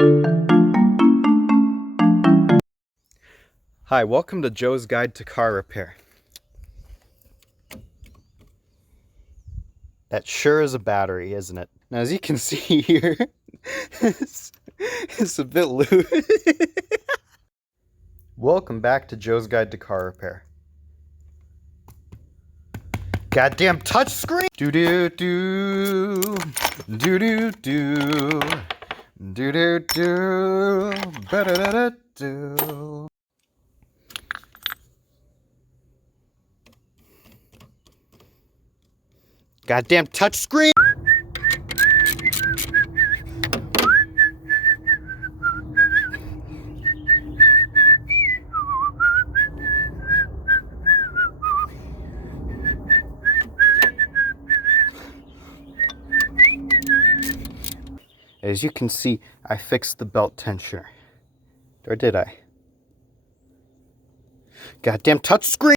Hi, welcome to Joe's Guide to Car Repair. That sure is a battery, isn't it? Now, as you can see here, it's a bit loose. Welcome back to Joe's Guide to Car Repair. Goddamn touchscreen! Do-do-do, do-do-do, do-do-do, ba-da-da-da-do. Goddamn touchscreen! As you can see, I fixed the belt tensioner. Or did I? Goddamn touchscreen!